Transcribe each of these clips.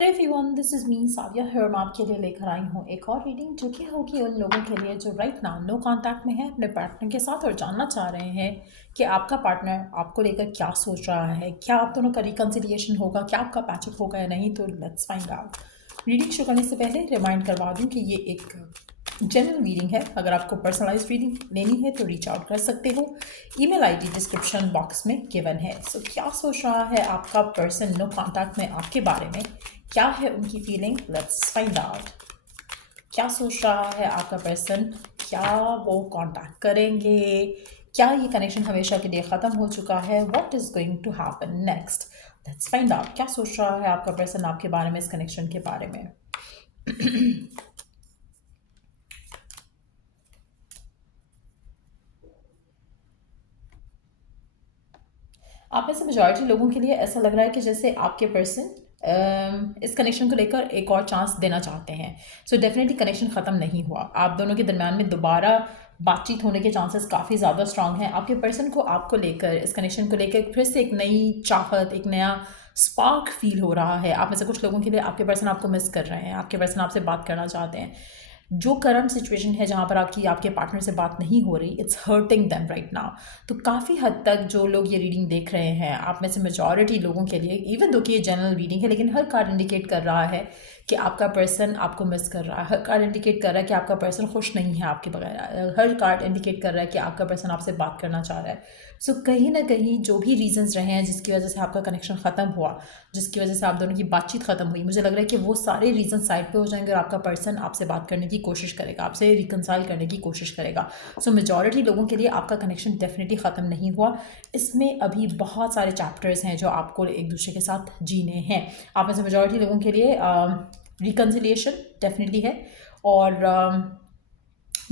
Everyone, this is me Saviya here. मैं आपके लिए लेकर आई हूँ एक और रीडिंग जो कि होगी उन लोगों के लिए जो राइट नाउ नो कांटेक्ट में है अपने पार्टनर के साथ और जानना चाह रहे हैं कि आपका पार्टनर आपको लेकर क्या सोच रहा है, क्या आप दोनों का रिकन्सिलिएशन होगा, क्या आपका पैचअप होगा या नहीं। तो लेट्स फाइंड आउट। रीडिंग शुरू करने से पहले रिमाइंड करवा दूँ कि ये एक जनरल रीडिंग है। अगर आपको पर्सनलाइज रीडिंग लेनी है तो रीच आउट कर सकते हो। ईमेल आईडी डिस्क्रिप्शन बॉक्स में गिवन है। सो क्या सोच रहा है आपका पर्सन नो कांटेक्ट में आपके बारे में, क्या है उनकी फीलिंग, लेट्स फाइंड आउट। क्या सोच रहा है आपका पर्सन, क्या वो कांटेक्ट करेंगे, क्या ये कनेक्शन हमेशा के लिए ख़त्म हो चुका है, what is going to happen next. Let's find out क्या सोच रहा है आपका पर्सन आपके बारे में, इस कनेक्शन के बारे में। आप में से मेजॉरिटी लोगों के लिए ऐसा लग रहा है कि जैसे आपके पर्सन इस कनेक्शन को लेकर एक और चांस देना चाहते हैं। सो डेफिनेटली कनेक्शन ख़त्म नहीं हुआ। आप दोनों के दरम्यान में दोबारा बातचीत होने के चांसेस काफ़ी ज़्यादा स्ट्रांग हैं। आपके पर्सन को आपको लेकर, इस कनेक्शन को लेकर फिर से एक नई चाहत, एक नया स्पार्क फील हो रहा है। आप में से कुछ लोगों के लिए आपके पर्सन आपको मिस कर रहे हैं, आपके पर्सन आपसे बात करना चाहते हैं। जो करंट सिचुएशन है जहाँ पर आपके पार्टनर से बात नहीं हो रही, it's hurting them right now. तो काफ़ी हद तक जो लोग ये रीडिंग देख रहे हैं, आप में से मेजॉरिटी लोगों के लिए, इवन दो कि ये जनरल रीडिंग है, लेकिन हर कार्ड इंडिकेट कर रहा है कि आपका पर्सन आपको मिस कर रहा है। हर कार्ड इंडिकेट कर रहा है कि आपका पर्सन खुश नहीं है आपके बगैर। हर कार्ड इंडिकेट कर रहा है कि आपका पर्सन आपसे बात करना चाह रहा है। सो कहीं ना कहीं जो भी रीजंस रहे हैं जिसकी वजह से आपका कनेक्शन ख़त्म हुआ, जिसकी वजह से आप दोनों की बातचीत ख़त्म हुई, मुझे लग रहा है कि वो सारे रीज़न साइड पे हो जाएंगे और आपका पर्सन आपसे बात करने की कोशिश करेगा, आपसे रिकनसाइल करने की कोशिश करेगा। सो मेजॉरिटी लोगों के लिए आपका कनेक्शन डेफिनेटली ख़त्म नहीं हुआ। इसमें अभी बहुत सारे चैप्टर्स हैं जो आपको एक दूसरे के साथ जीने हैं। आप में से मेजॉरिटी लोगों के लिए रिकन्सिलिएशन डेफिनेटली है। और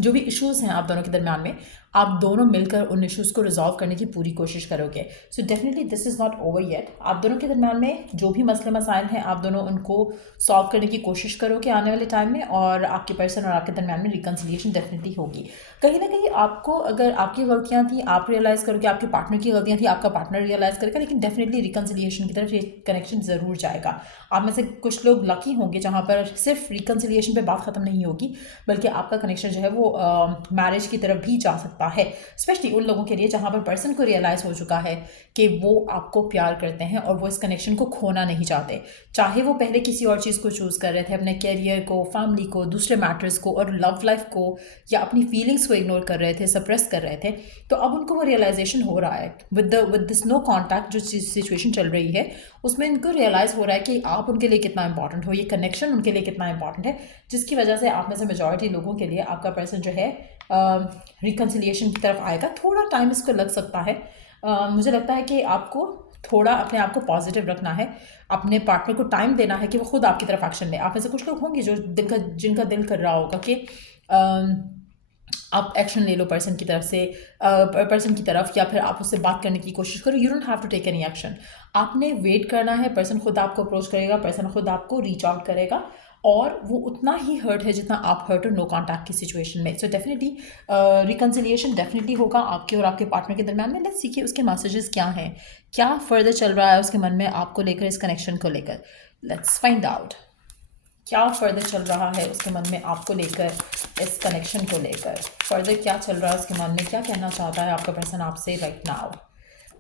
जो भी इश्यूज़ हैं आप दोनों के दरमियान में, आप दोनों मिलकर उन इश्यूज़ को रिजॉल्व करने की पूरी कोशिश करोगे। So definitely this is not over yet. आप दोनों के दरमियान में जो भी मसले मसाइल हैं, आप दोनों उनको सॉल्व करने की कोशिश करोगे आने वाले टाइम में, और आपके पर्सन और आपके दरमियान में रिकन्सिलिएशन डेफिनेटली होगी। कहीं ना कहीं आपको, अगर आपकी गलतियाँ थी आप रियलाइज़ करोगे, आपके पार्टनर की गलतियाँ थी आपका पार्टनर रियलाइज़ करेगा, लेकिन डेफिनेटली रिकन्सिलिएशन की तरफ ये कनेक्शन ज़रूर जाएगा। आप में से कुछ लोग लकी होंगे जहाँ पर सिर्फ रिकन्सिलिएशन पे बात ख़त्म नहीं होगी, बल्कि आपका कनेक्शन जो है वो मैरिज की तरफ भी जा सकता है। स्पेशली उन लोगों के लिए जहाँ पर पर्सन को रियलाइज़ हो चुका है कि वो आपको प्यार करते हैं और वो इस कनेक्शन को खोना नहीं चाहते। चाहे वो पहले किसी और चीज़ को चूज़ कर रहे थे, अपने कैरियर को, फैमिली को, दूसरे मैटर्स को और लव लाइफ को, या अपनी फीलिंग्स को इग्नोर कर रहे थे, सप्रेस कर रहे थे, तो अब उनको वो रियलाइजेशन हो रहा है विद दिस नो कॉन्टैक्ट जो सिचुएशन चल रही है, उसमें इनको रियलाइज़ हो रहा है कि आप उनके लिए कितना इंपॉर्टेंट हो, ये कनेक्शन उनके लिए कितना इंपॉर्टेंट है, जिसकी वजह से आप में से मेजॉरिटी लोगों के लिए आपका पर्सन जो है रिकन्सिलिएशन की तरफ आएगा। थोड़ा टाइम इसको लग सकता है। मुझे लगता है कि आपको थोड़ा अपने आप को पॉजिटिव रखना है, अपने पार्टनर को टाइम देना है कि वो खुद आपकी तरफ एक्शन ले। आप में से कुछ लोग होंगे जो जिनका दिल कर रहा होगा कि आप एक्शन ले लो पर्सन की तरफ से, पर्सन की तरफ, या फिर आप उससे बात करने की कोशिश करो। You don't have to take any action. आपने वेट करना है, पर्सन खुद आपको अप्रोच करेगा, पर्सन खुद आपको रीच आउट करेगा, और वो उतना ही हर्ट है जितना आप हर्ट हो नो कॉन्टैक्ट की सिचुएशन में। सो डेफिनेटली रिकन्सिलिएशन डेफिनेटली होगा आपके और आपके पार्टनर के दरमियान में। लेट्स सी कि उसके मैसेजेस क्या हैं, क्या फर्दर चल रहा है उसके मन में आपको लेकर, इस कनेक्शन को लेकर। लेट्स फाइंड आउट क्या फर्दर चल रहा है उसके मन में आपको लेकर, इस कनेक्शन को लेकर। फर्दर क्या चल रहा है उसके मन में, क्या कहना चाहता है आपका पर्सन आपसे right now.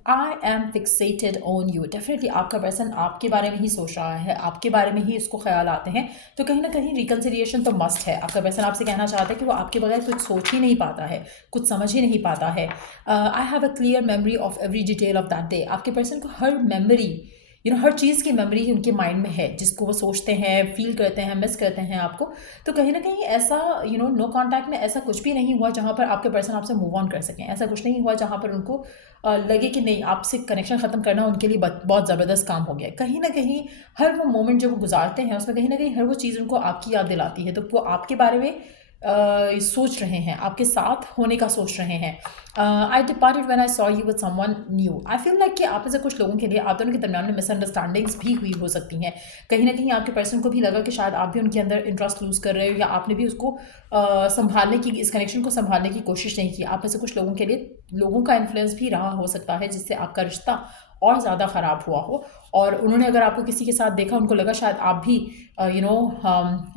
I am fixated on you. Definitely आपका पर्सन आपके बारे में ही सोच रहा है, आपके बारे में ही उसको ख्याल आते हैं। तो कहीं ना कहीं रिकन्सिलिएशन तो मस्ट है। आपका पर्सन आपसे कहना चाहता है कि वो आपके बगैर कुछ सोच ही नहीं पाता है, कुछ समझ ही नहीं पाता है। I have a clear memory of every detail of that day. आपके पर्सन को हर मेमोरी, हर चीज़ की मेमोरी ही उनके माइंड में है, जिसको वो सोचते हैं, फील करते हैं, मिस करते हैं आपको। तो कहीं ना कहीं ऐसा नो कॉन्टैक्ट में ऐसा कुछ भी नहीं हुआ जहाँ पर आपके पर्सन आपसे मूव ऑन कर सकें। ऐसा कुछ नहीं हुआ जहाँ पर उनको लगे कि नहीं, आपसे कनेक्शन ख़त्म करना उनके लिए बहुत ज़बरदस्त काम हो गया। कहीं ना कहीं हर वो मोमेंट जो वो गुजारते हैं उसमें कहीं ना कहीं हर वो चीज़ उनको आपकी याद दिलाती है। तो वो आपके बारे में सोच रहे हैं, आपके साथ होने का सोच रहे हैं। I departed when I saw you with someone new. I feel like कि आप में से कुछ लोगों के लिए आप दोनों के दरमियान में मिसअंडरस्टैंडिंग्स भी हुई हो सकती हैं। कहीं ना कहीं आपके पर्सन को भी लगा कि शायद आप भी उनके अंदर इंटरेस्ट लूज़ कर रहे हो, या आपने भी उसको संभालने की, इस कनेक्शन को संभालने की कोशिश नहीं की। आप में से कुछ लोगों के लिए लोगों का इन्फ्लुएंस भी रहा हो सकता है, जिससे आपका रिश्ता और ज़्यादा ख़राब हुआ हो, और उन्होंने अगर आपको किसी के साथ देखा, उनको लगा शायद आप भी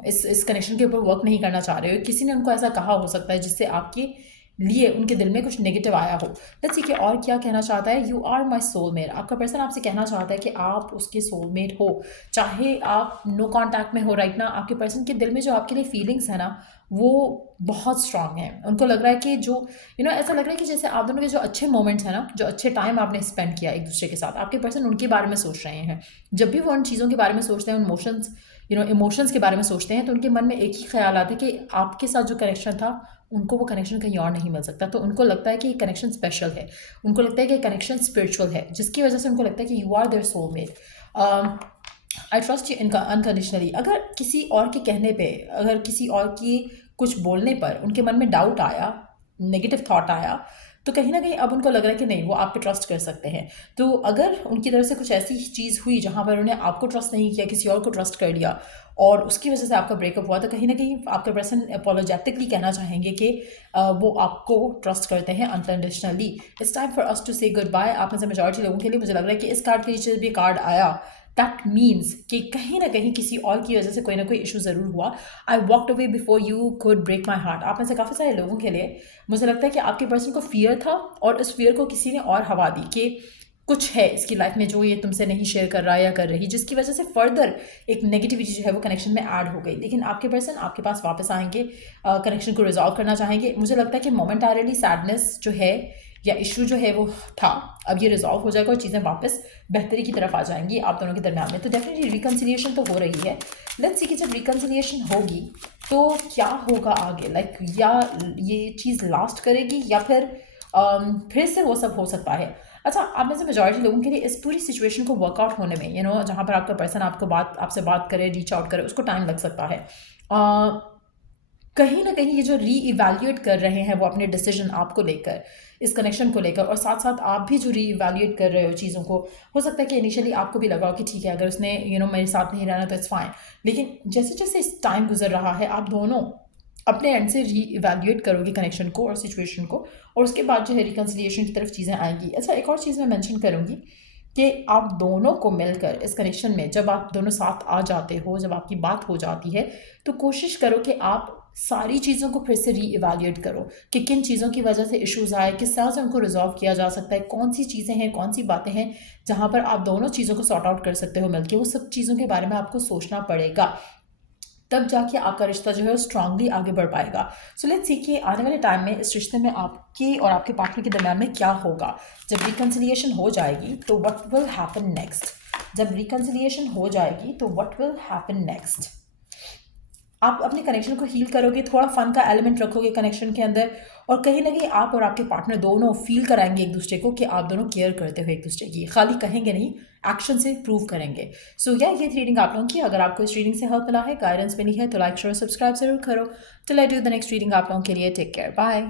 इस कनेक्शन के ऊपर वर्क नहीं करना चाह रहे हो, किसी ने उनको ऐसा कहा हो सकता है जिससे आपके लिए उनके दिल में कुछ नेगेटिव आया हो। लेट्स सी कि और क्या कहना चाहता है। You are my soulmate. आपका पर्सन आपसे कहना चाहता है कि आप उसके सोलमेट हो, चाहे आप नो कॉन्टैक्ट में हो राइट ना। आपके पर्सन के दिल में जो आपके लिए फीलिंग्स है ना, वो बहुत स्ट्रांग है। उनको लग रहा है कि जो ऐसा लग रहा है कि जैसे आप दोनों के जो अच्छे मोमेंट्स हैं ना, जो अच्छे टाइम आपने स्पेंड किया एक दूसरे के साथ, आपके पर्सन उनके बारे में सोच रहे हैं। जब भी वो उन चीज़ों के बारे में सोचते हैं, उन इमोशंस के बारे में सोचते हैं, तो उनके मन में एक ही ख्याल आता है कि आपके साथ जो कनेक्शन था, उनको वो कनेक्शन कहीं और नहीं मिल सकता। तो उनको लगता है कि ये कनेक्शन स्पेशल है, उनको लगता है कि कनेक्शन स्पिरिचुअल है, जिसकी वजह से उनको लगता है कि you are their soulmate. I trust you इनका अनकंडीशनली। अगर किसी और के कहने पे, अगर किसी और की कुछ बोलने पर उनके मन में डाउट आया, नेगेटिव थॉट आया, तो कहीं ना कहीं अब उनको लग रहा है कि नहीं, वो आप पे ट्रस्ट कर सकते हैं। तो अगर उनकी तरफ से कुछ ऐसी चीज़ हुई जहाँ पर उन्हें आपको ट्रस्ट नहीं किया, किसी और को ट्रस्ट कर लिया, और उसकी वजह से आपका ब्रेकअप हुआ, तो कहीं ना कहीं आपका पर्सन अपोलोजेटिकली कहना चाहेंगे कि वो आपको ट्रस्ट करते हैं unconditionally. It's time for us to say goodbye. आप में से मेजॉरिटी लोगों के लिए मुझे लग रहा है कि इस कार्ड के नीचे भी कार्ड आया, दैट मीन्स कि कहीं ना कहीं किसी और की वजह से कोई ना कोई इशू ज़रूर हुआ। I walked away before you could break my heart. आप में से काफ़ी सारे लोगों के लिए मुझे लगता है कि आपके पर्सन को फियर था, और उस फियर को किसी ने और हवा दी कि कुछ है इसकी लाइफ में जो ये तुमसे नहीं शेयर कर रहा या कर रही, जिसकी वजह से फर्दर एक नेगेटिविटी जो है वो कनेक्शन में ऐड हो गई। लेकिन आपके पर्सन आपके पास वापस आएंगे, कनेक्शन को रिजॉल्व करना चाहेंगे। मुझे लगता है कि मोमेंटारीली सैडनेस जो है या इशू जो है वो था, अब ये रिजॉल्व हो जाएगा और चीज़ें वापस बेहतरी की तरफ आ जाएंगी आप दोनों के दरम्यान में। तो डेफिनेटली रिकन्सिलिएशन तो हो रही है। लेट्स सी कि जब रिकन्सिलिएशन होगी तो क्या होगा आगे, लाइक या ये चीज़ लास्ट करेगी या फिर से वो सब हो सकता है। अच्छा, आप में से मेजॉरिटी लोगों के लिए इस पूरी सिचुएशन को वर्कआउट होने में, जहाँ पर आपका पर्सन आपसे बात करे, रीच आउट करे, उसको टाइम लग सकता है। कहीं ना कहीं ये जो री इवेल्यूएट कर रहे हैं वो अपने डिसीजन आपको लेकर, इस कनेक्शन को लेकर, और साथ साथ आप भी जो री इवेल्यूएट कर रहे हो चीज़ों को, हो सकता है कि इनिशियली आपको भी लगा हो कि ठीक है, अगर उसने मेरे साथ नहीं रहना तो इट्स फाइन। लेकिन जैसे जैसे इस टाइम गुजर रहा है, आप दोनों अपने एंड से री इवेल्यूएट करोगे कनेक्शन को और सिचुएशन को, और उसके बाद जो है रिकन्सिलिएशन की तरफ चीज़ें आएंगी। अच्छा, एक और चीज़ मैं मेंशन करूँगी कि आप दोनों को मिलकर इस कनेक्शन में जब आप दोनों साथ आ जाते हो, जब आपकी बात हो जाती है, तो कोशिश करो कि आप सारी चीज़ों को फिर से री इवेल्यूएट करो कि किन चीज़ों की वजह से इश्यूज़ आए, किस तरह से उनको रिजॉल्व किया जा सकता है, कौन सी चीज़ें हैं, कौन सी बातें हैं जहाँ पर आप दोनों चीज़ों को सॉर्ट आउट कर सकते हो मिलकर। वो सब चीज़ों के बारे में आपको सोचना पड़ेगा, तब जाके आपका रिश्ता जो है वो स्ट्रांगली आगे बढ़ पाएगा। सो लेट्स सी कि आने वाले टाइम में इस रिश्ते में आपकी और आपके पार्टनर के दरम्यान में क्या होगा। जब रिकन्सिलिएशन हो जाएगी तो व्हाट विल हैपन नेक्स्ट। जब रिकन्सिलिएशन हो जाएगी तो व्हाट विल हैपन नेक्स्ट। आप अपने कनेक्शन को हील करोगे, थोड़ा फन का एलिमेंट रखोगे कनेक्शन के अंदर, और कहीं ना कहीं आप और आपके पार्टनर दोनों फील कराएंगे एक दूसरे को कि आप दोनों केयर करते हो एक दूसरे की। खाली कहेंगे नहीं, एक्शन से प्रूव करेंगे। सो या ये रीडिंग आप लोगों की। अगर आपको इस रीडिंग से हेल्प मिला है, गाइडेंस मिली है, तो लाइक शेयर सब्सक्राइब जरूर करो। Till I do the next reading आप लोगों के लिए, टेक केयर, बाय।